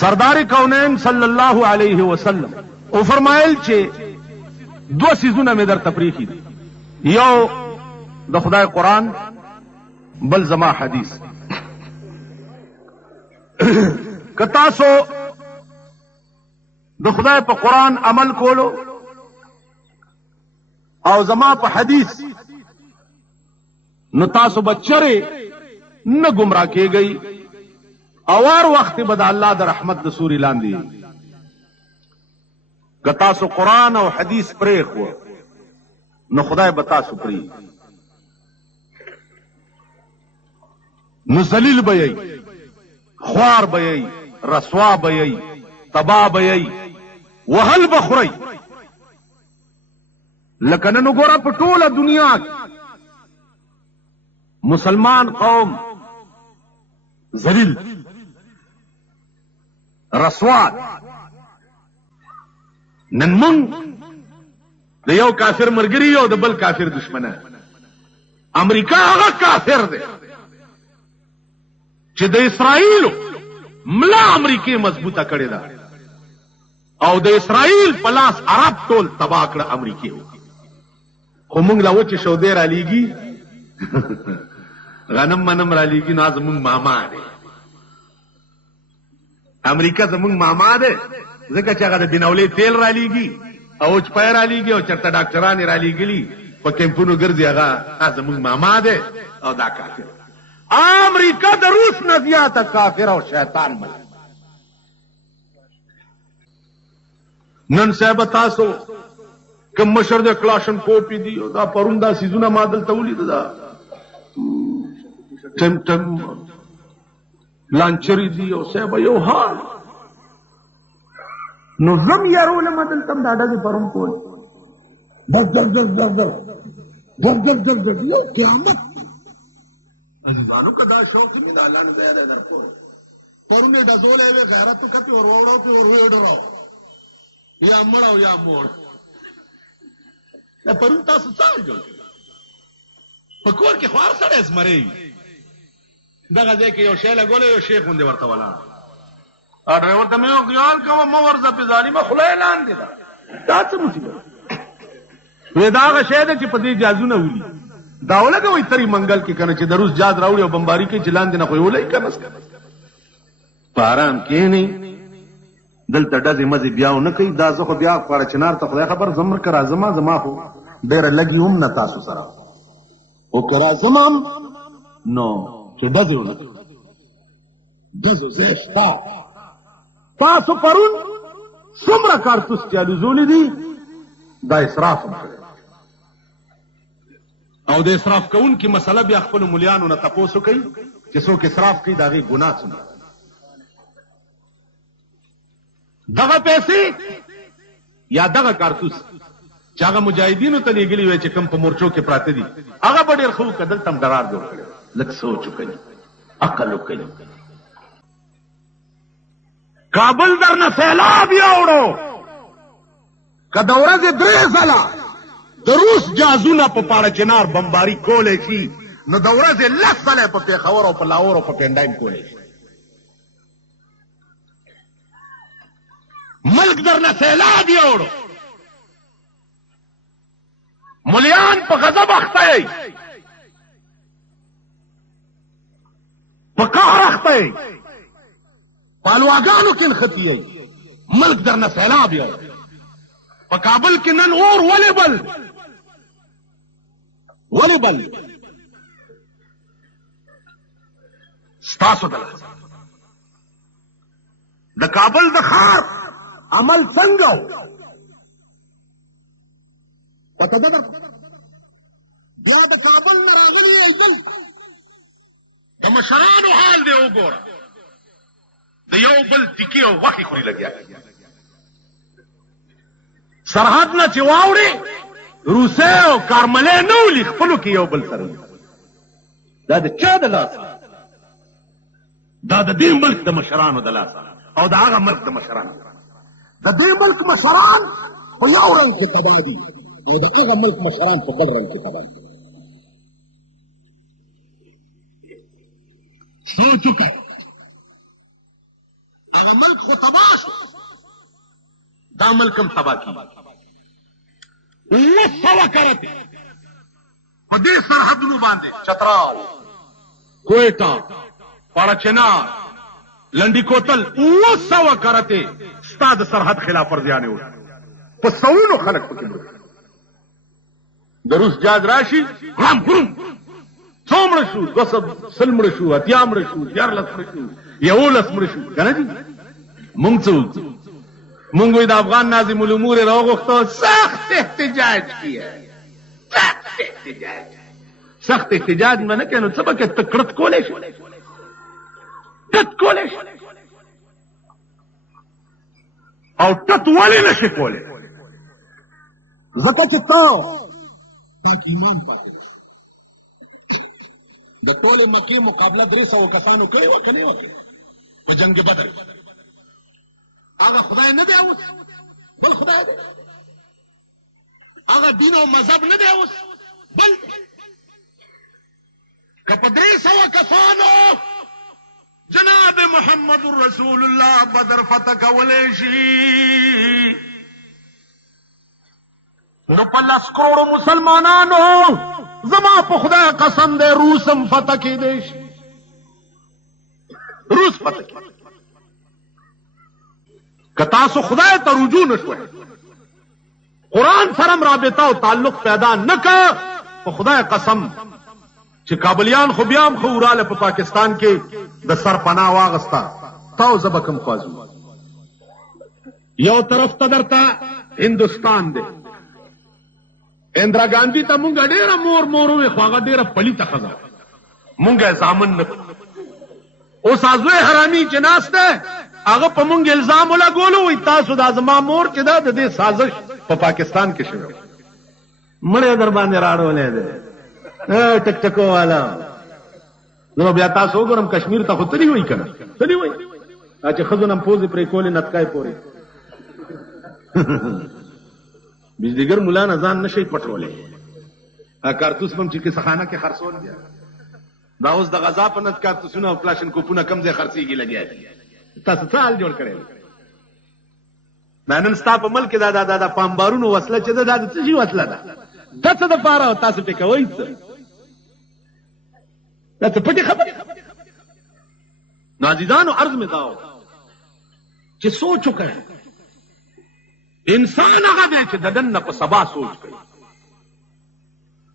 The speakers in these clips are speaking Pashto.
سردار کونین صلی الله علیه وسلم او فرمایل چې دو سیزونه مې در تپریخي دي، یو د خدای قرآن، بل زما حدیث. که تاسو د خدای په قرآن عمل کولو او زما په حدیث، نو تاسو بچره نه گمراه کېږئ او هر وخت به د الله د رحمت د سوري لاندې. که تاسو قرآن او حدیث پرېښو نو خدای به تاسو پرېږدي، نو ذلیل به یئ، خوار به یئ، رسوا به یئ، تباه به یئ، وهل به خورئ. لکه نن وګوره په ټوله دنیا کې مسلمان قوم ذلیل، رسوا. نن مونږ د یو کافر ملګري او د بل کافر دشمنان. امریکا هغه کافر دی چې د اسرائیلو ملا امریکې مضبوطه کړې ده او د اسرائیل په لاس عرب ټول تباه کړه امریکې. خو مونږ لا وچې شودې را لیږي، غنم منم را لیږي، نو زمونږ ماما دی. امریکا زمونږ ماما دی ځکه چې هغه د بنولې تیل را لیږي او چپای را لیږي او چرته ډاکټران را لیږلي په کیمپونو ګرځي، هغه زمونږ ماما دی او دا کافر. امریکا د روس نه زیاته کافر او شیطان مل. نن صاحب تاسو کوم مشر د کلاشن کوپی دی او دا پرون دا سیزونه ما دلته ولید، دا ټم لانچری دی او صاحب یو حال. نو زم یارول ما دلته دا ډزې پرون کول، بس در در در در در در در در یو قیامت. عزیزانو که دا شوق می دا لنډ ځای دی در کول. پرون یې ډزولی وې، غیرت وکتې ور واوړو پې ور ویې ډراو، یا مړ او یا موړ. دا پرون تاسو څه حال جوړ په کور کې خو هر سړی زمری وي. دغه ځای کې یو شی لګولی، یو شیخ غوندې ورته ولاړ. ډرایور ته مې ویل خیال کوه مه ورځه پې ظالمه، خوله یې لاندې ده. دا څه مصیبت وی؟ دا هغه شی ده چې په دې جازونه ولي. دا ولګوئ ترې منګل کې که نه چې د روس جاز راوړي او بمباري کوي چې لاندې نه خو یې ولئ که نه. په ارام کښېنئ، دلته ډزې مزې بیا ونه کوي. دا زه خو بیا خواره چنار ته خدای خبر زمر که راځم، زما خو ډېره لګي هم نه تاسو سره، خو که راځم هم نو چې ډزې ونه کوي. ډزو ځای شته. تاسو پرون څومره کارتوس چې الوزولي دي، دا اسراف هم کړی. او د اسراف کوونکي مسله بیا خپلو ملیانو نه تپوس وکړئ چې څوک اسراف کوي د هغې ګناه څومره. دغه پیسې یا دغه کارتوس چې هغه مجاهدینو ته لیږلي وی چې کوم په مورچو کې پراته دي، هغه به ډېر ښه و که دلته هم ډرار جوړ کړی. لږ سوچ وکړئ، عقل وکړئ. کابل در نه سیلاب یوړو، که د ورځې 3 ځله د روس جازونه په پاړه چنار بمباري کولی شي، نو د ورځې 10 ځله په پېښور او په لاهور او په پینډایم کولی شي. ملک در نه سیلاب یوړو، ملیان په غضب اخته یئ، په قهر اخته یئ، په الواګانو کې نښتي یئ. ملک در نه سیلاب یوړو. په کابل کې نن اور ولې بل ولې بل ستاسو د لاسه. د کابل د ښار عمل څنګه و پته ده درته؟ بیا د کابل نه راغلي ایدل د مشرانو حال دی وګوره، د یو بل تیکې او غوښې خوري لګیا. سرحد نه چې واوړې روسۍ او کارملۍ نه ولي، خپلو کې یو بل سره. دا د چا د لاسه؟ دا د دې ملک د مشرانو د لاسه او د هغه ملک د مشرانو. د دې ملک مشران په یو رنګ کې تباه دي او د هغه ملک مشران په بل رنګ کې تباه دي. سوچ وکړه، هغه ملک خو تباه شو، دا ملک هم تباه کیږي. 900 کرته په دې سرحدونو باندې چترال، کوئټه، پاړچنار، لنډی کوتل 900 کرته ستا د سرحد خلاف ورزیانې وکړي. په سوونو خلک پکې مړه، د روس جاز راشي غرام غروم، څو مړه شو؟ 200 مړه شو، 80 مړه شو، 14 مړه شو، 11 مړه شو. که نه دي؟ مونږ څه وکړو؟ مونږ وایي د افغان ناظم الامور یې راوغوښته، سخت احتجاج کیه، سخت احتجاج. سخت احتجاج مې نه کوي نو څه به کوې؟ ته کړت کولی شي، ټت کولی شي، او ټت ولې نه شي کولی؟ ځکه چې ته پاک ایمان پاتې ده. د ټولې مکې مقابله 300 کسانو کړې وه که نه وه کړې په جنګ بدر؟ هغه خدای نه دی اوس، بل خدای دی. هغه دین او مذهب نه دی اوس، بل. که په 300 کسانو جناب محمد رسول الله بدر فتح کولی شي، نو په 10 کروڑو مسلمانانو زما په خدای قسم دی روس هم فتح کېدی شي، روس فتح کېدی. که تاسو خدای ته رجوع نه شوئ، قرآن سره رابطه او تعلق پیدا نه که، په خدای قسم چې کابلیان خو بیا هم ښه وراله په پاکستان کې د سرپناه واغسته، تا او زه به کوم خوازو. یو طرف ته درته هندوستان دی، اندرا ګاندي ته مونږ ډېره مور وې، خو هغه ډېره پلیته ښځه، مونږ یې زامن نه کړو. اوس ازوی حرامي چې ناست دی هغه په مونږ الزام ولګولو، وایي تاسو دا زما مور چې ده د دې سازش په پاکستان کې شوی، مړی در باندې راړولی دی ټکټکو والا. نو بیا تاسو وګورم کشمیر ته خو تلي وایي که نه؟ تلي وایي چې ښځو نه پوزې پرې کولې نتکای پورې. بجلیګر ملا نه ځان نشئ پټولی، کارتوس به هم چې کیسهخانه کې خرڅول بیا دا اوس د غذا په نت کارتوسونه او کلاشن کوپونه کم ځای خرڅېږي لګیا دي. تاسو څه حال جوړ کړی؟ دا نن ستا په ملک کې دا پامبارونو وسله چې ده دا د څه شي وسله ده؟ دا څه دپاره او تاسو پرې کوئ څه؟ دا څه پټې خبرې؟ نو عزیزانو عرض مې دا و چې سوچ وکړئ، انسان هغه دی چې د نن نه په سبا سوچ کوي،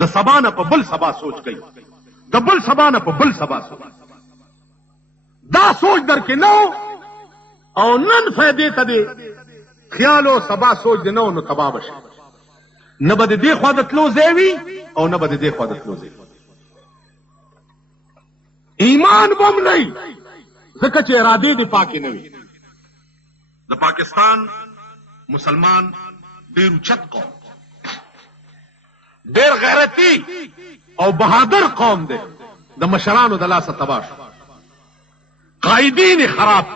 د سبا نه په بل سبا سوچ کوي، د بل سبا نه په بل سبا سوچ. دا سوچ در کې نه او نن فائدې ته دی خیال او سبا سوچ دی نه نو تباه به شي، نه به د دې خوا د تلو ځای وي او نه به د دې خوا د تلو ځای. ایمان به هم نه وي ځکه چې ارادې دې پاکې نه وي. د پاکستان مسلمان ډېر اوچت قوم، ډېر غیرتي او بهادر قوم دی، د مشرانو د لاسه تباه شو، قائدین خراب،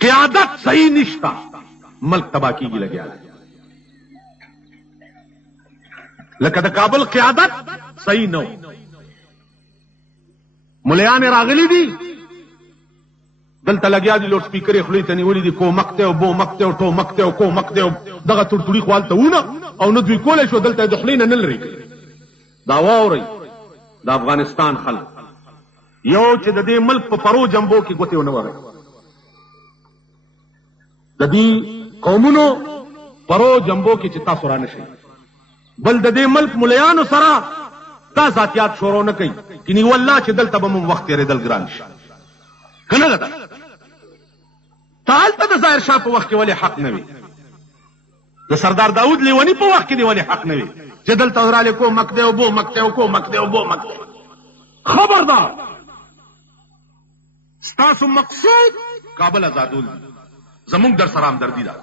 قیادت صحیح نشتا، ملک تباہ کیږي لګیا دی. لکه د کابل قیادت صحیح نه و، ملیان راغلي دي دلته لګیا دي، لوډ سپیکر یې خولې ته نیولي دي، کومک دی او بومک دی او ټومک دی او کومک دی او دغه تورتوري خو هلته وونه او نه دوی کولی شو دلته د خولې نه نه لرې کړي. دا واورئ د افغانستان خلک یو چې د دې ملک په پرو جنبو کې ګوتې ونه وهئ، د دې قومونو پرو جنبو کې چې تاسو را نه شئ، بل د دې ملک ملیانو سره دا ذاتیات شروع نه کوي کني والله چې دلته به مو وخت تېرېدل ګران شي که نه ده. ته هلته د ظاهر شاه په وخت کې ولې حق نه وي؟ د سردار داود لیوني په وخت کې دې ولې حق نه وي چې دلته ورالې کومک دی او بومک دی او کومک دی او بومک دی؟ خبردار، ستاسو مقصود کابل آزادول دي، زمونږ در سره همدردي ده.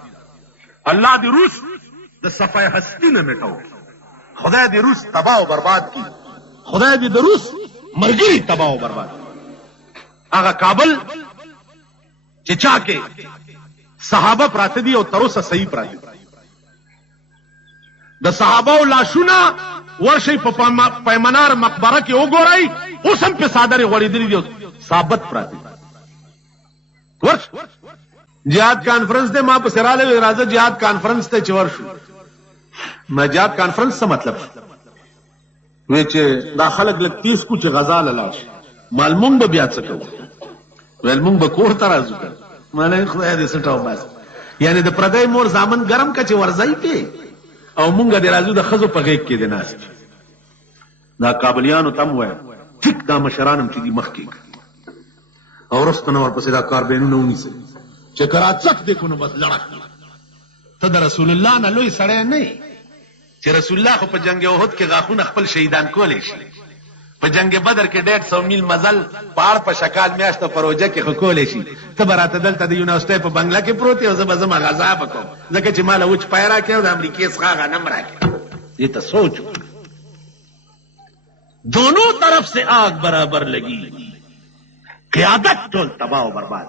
الله دې روس د صفای هستی نه مټو، خدای دې روس تباه او برباد کی، خدای دې د روس مرګري تباه او برباد کی. هغه کابل چې چا کې صحابه پراته دي او تر اوسه صحیح پراته دي، د صحابه لاشونه ورشي په پیمنار مقبره کې وګورئ، اوس هم په صادرې غوړېدلي دي، ثابت پراته دي. ورش جهاد کانفرنس ته ما په سراله راځه جهاد کانفرنس ته چور شو ما جهاد کانفرنس څه مطلب وی چې دا خلک لک 30 کو چې غزا لاله مال مونږ به بیا څه کوو ول مونږ به کور ته راځو مالای خدای دې سټاو بس یعنی د پردای مور زامن ګرم کچ ورځي ته او مونږ دې راځو د خزو په غیږ کې دي ناس دا کابلیانو تم وای ټیک دا مشرانم چې دي مخ کې او رستنه ورپسې دا کاربینونه ونیسي چې کراچک دې کو نو بس لړک ته د رسول الله نه لوی سړی نه چې رسول الله خو په جنگ احد کې غاخونه خپل شهیدان کولې شي په جنگ بدر کې 150 میل مزل پاړ په شکال میاشتو پروژه کې خکولې شي ته براته دلته د یونیورسيټي په بنگلا کې پروت یو زما غزا وکم ځکه چې مال وچ پایرا کې د امریکای څخه غنم راکې دې ته سوچ दोनों तरफ से आग बराबर लगी قیادت ټول تباہ او برباد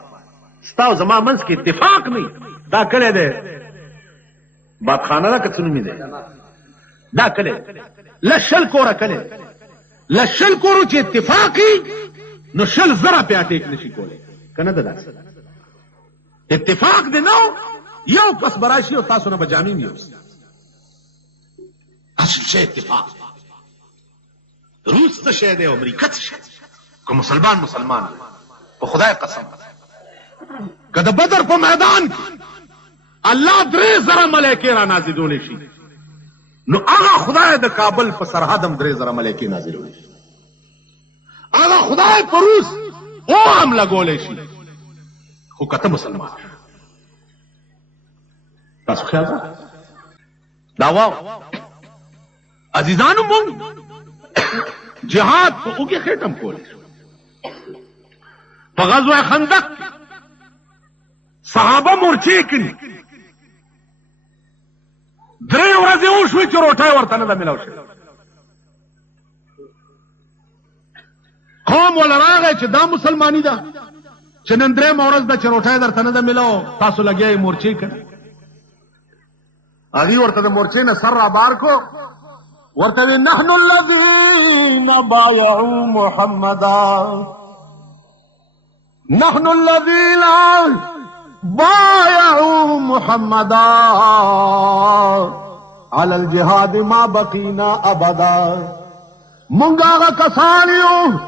ستاو زما منځ کې اتفاق نه دا کله ده بادخانه دا کڅنو می ده دا کله لشل کور کله لشل کورو چې اتفاقی نو شل زره په اټیک نشي کوله کنه دا اتفاق دی نو یو کس براشي او تاسو نه بجامي میو اصل شی اتفاق روس څه شی دی امریکا څه شی کو مسلمان په خدای قسم کله بدر په میدان الله درې زره ملائکه را نازلول شي نو هغه خدای د کابل په سرحدم درې زره ملائکه نازلول شي هغه خدای په روس او هم لګول شي خو کته مسلمان تاسو خیال دا واو عزیزانو مونږ جهاد په اوګه ختم کول په غزوه خندق صحابه مورچې کړي درې ورځې وشوې چې روټۍ ورته نه ده ملاو شوې قوم ولا راغی چې دا مسلمانی ده چې نن درېمه ورځ ده چې روټۍ درته نه ده ملاو تاسو لګیا مورچې کړي هغې ورته د مورچې نه سر رابار کو ورته وی نحن الذين بايعوا محمدا نحن الذين بايعوا محمدا على الجهاد ما بقينا ابدا مونږه کسانیو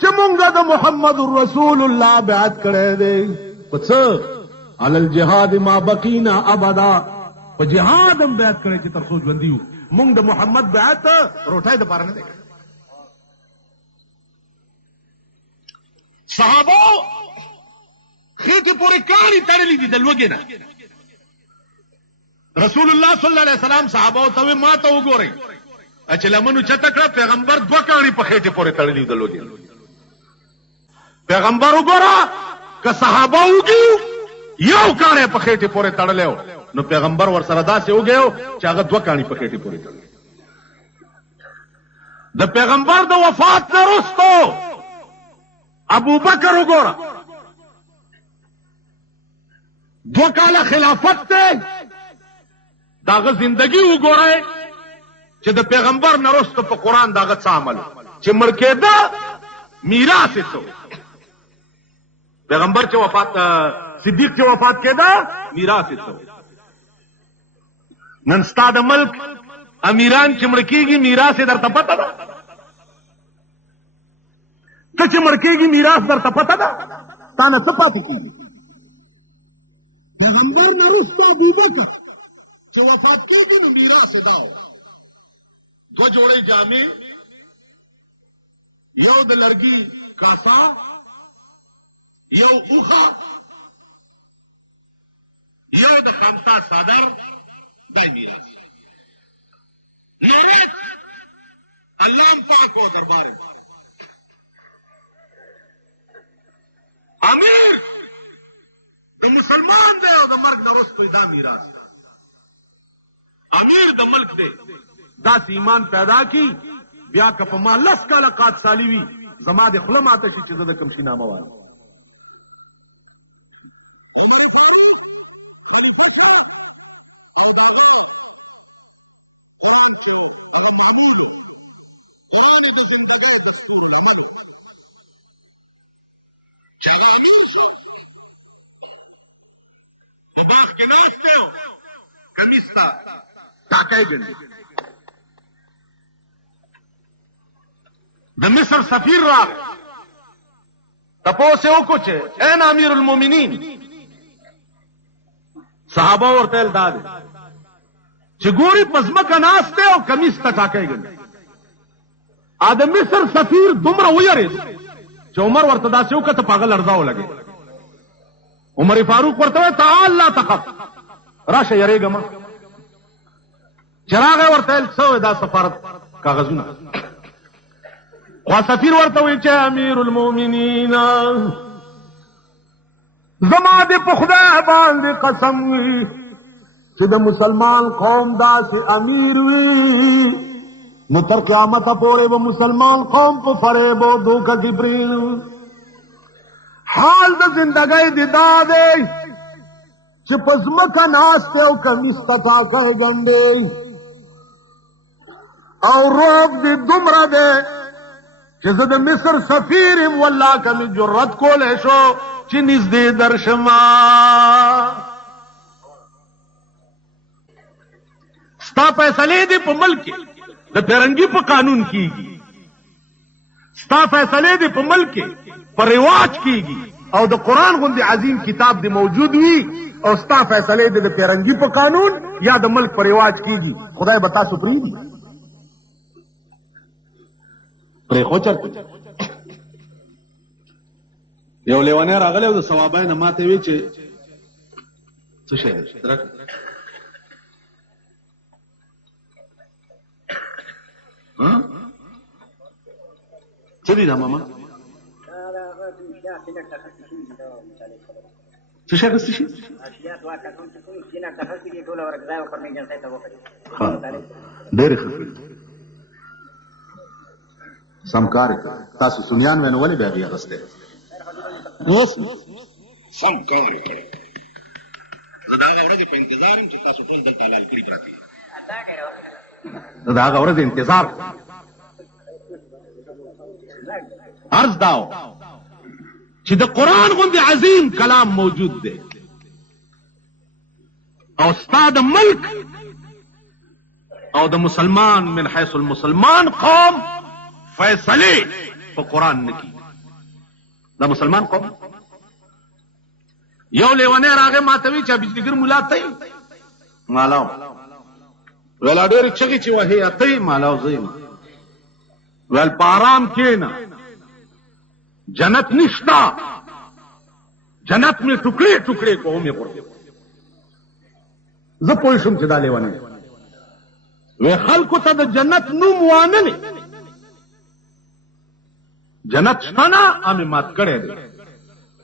چې مونږه د محمد رسول الله بیعت کړې دي پس على الجهاد ما بقينا ابدا په جهاد هم بیعت کړې چې تر څو ژوندي یو مونږ د محمد بیعت روټۍ د پاره نه دی صحابه خېټې پورې کاڼي تړلې دي د لوږې نه رسول الله صلی الله علیه وسلم صحابه ته ما ته وګورئ چې لمنو چته کړه پیغمبر دوه کاڼي په خېټې پورې تړلې د لوږې پیغمبر وګوره که صحابه وګي یو کاڼي په خېټې پورې تړلې نو پیغمبر ور سره داسې وګیو چې هغه دوه کاڼي په خېټې پورې تړلې د پیغمبر د وفات نه وروسته ابو بکر وګوره 2 کاله خلافت ته داغه زندگی وګورئ چې د پیغمبر نه وروسته په قرآن داغه څه عمل چې مړ کېده میراث یې څه پیغمبر چې وفات صدیق چې وفات کېده میراث یې څه نن ستا د ملک امیران چې مړ کېږي میراث یې درته پته ده ته چې مړ کېږي میراث درته پته ده تا نه څه پاتې کېږي پیغمبر نه وروسته ابوبکر چې وفات کېږي نو میراث یې دا و 2 جوړې جامې یو د لرګي کاسا یو اوخه یو د خامتا صدر دا میراث نورت الله پاک و دربار امیر د مسلمان دی او د مرګ نه وروسته دا میراث امیر د ملک دی داس ایمان پیدا کی بیا که په ما 10 کاله قات سالی وي زما د خوله ماته شي چې زه د کوم شي نامه وایم ټاکای ګڼي. د مصر سفیر راغ تپوس یې وکړو چې این امیر المؤمنین صحابه ورته ویل دا دی چې ګوري په ځمکه ناست دی او کمیس ته ټاکای ګڼي. د مصر سفیر دومره ویرېد چې عمر ورته داسې وکړه په هغه لړزه ولګېد. عمر فاروق ورته وویل تعال لا تخف، راشه یریږه مه. چې راغی ورته ویل څه دا سفارت کاغذونه. خوا سفیر ورته وایي چې امیر المؤمنین زما دې په خدای باندې قسم وي چې د مسلمان قوم داسې امیر وي نو تر قیامته پورې به مسلمان قوم په فریب او دوکه کې پرېږدو. حال د زندګۍ دې دا دی چې په ځمکه ناست او کمیس ته ټاکه ګنډې او روب دې دومره دی چې زه د مصر سفیر یم والله که مې جرت کولی شو چې نږدې درشمه. ستا فیصلې دې په ملک کې د پیرنګي په قانون کیږي، ستا فیصلې دې په ملک کې په رواج کیږي او د قرآن غوندې عظیم کتاب دې موجود وي او ستا فیصلې دې د پیرنګي په قانون یا د ملک په رواج کیږي. خدای به تاسو پرېږدي؟ پرېښو چېرته. یو لیونی راغلی او د ثوابۍ نه ماته وی چې څه شی دی څه دي دا ماما څه شی اخیستی شي؟ ډېرې ښه سم کار یې تاسو سنیان وی نو ولې بیا هغې اخیستی سم کار یې کړی. زه د هغه ورځې په انتظار یم چې تاسو ټول دلته حلال کړي پراته دي. زه د هغه ورځې انتظار عرض داو چې د قرآن غوندې عظیم کلام موجود دی او ستا د ملک او د مسلمان من حیث المسلمان قوم فیصلې په قرآن نه کیږي. دا مسلمان قوم یو لیونی راغی ماته وی چې بجلیګر ملا ته مالاو ویل ډېرې چغې چې وهې ته مالاو زه یم ویل په آرام کښېنه جنت نشته جنت مې ټوکړې ټوکړې کو مې غورځې. زه پوه شوم چې دا لیونی وی خلکو ته د جنت نوم وانلې جنت شته نه امې مات کړی دی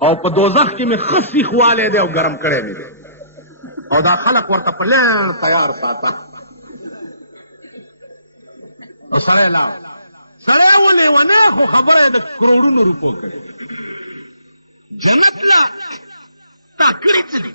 او په دوزخ کې مې ښه سیخ والی دی او ګرم کړی مې دی او دا خلک ورته په لین تیار ساته او سړی لاړ. سړی و لیونی خو خبره یې د کروړونو روپو کړې. جنت لا تا کړي څه دي؟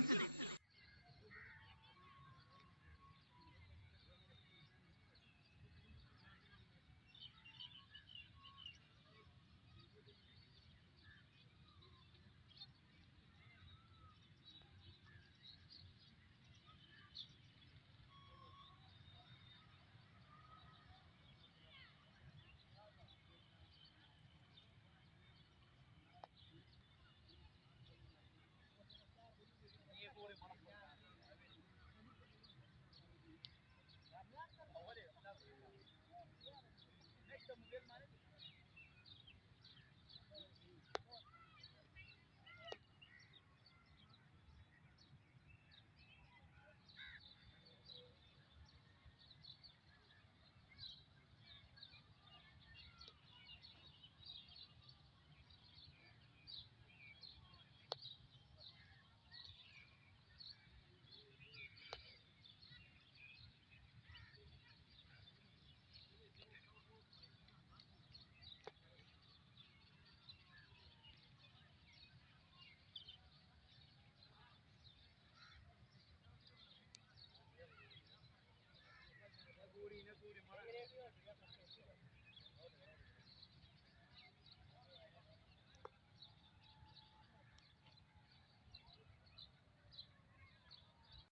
اول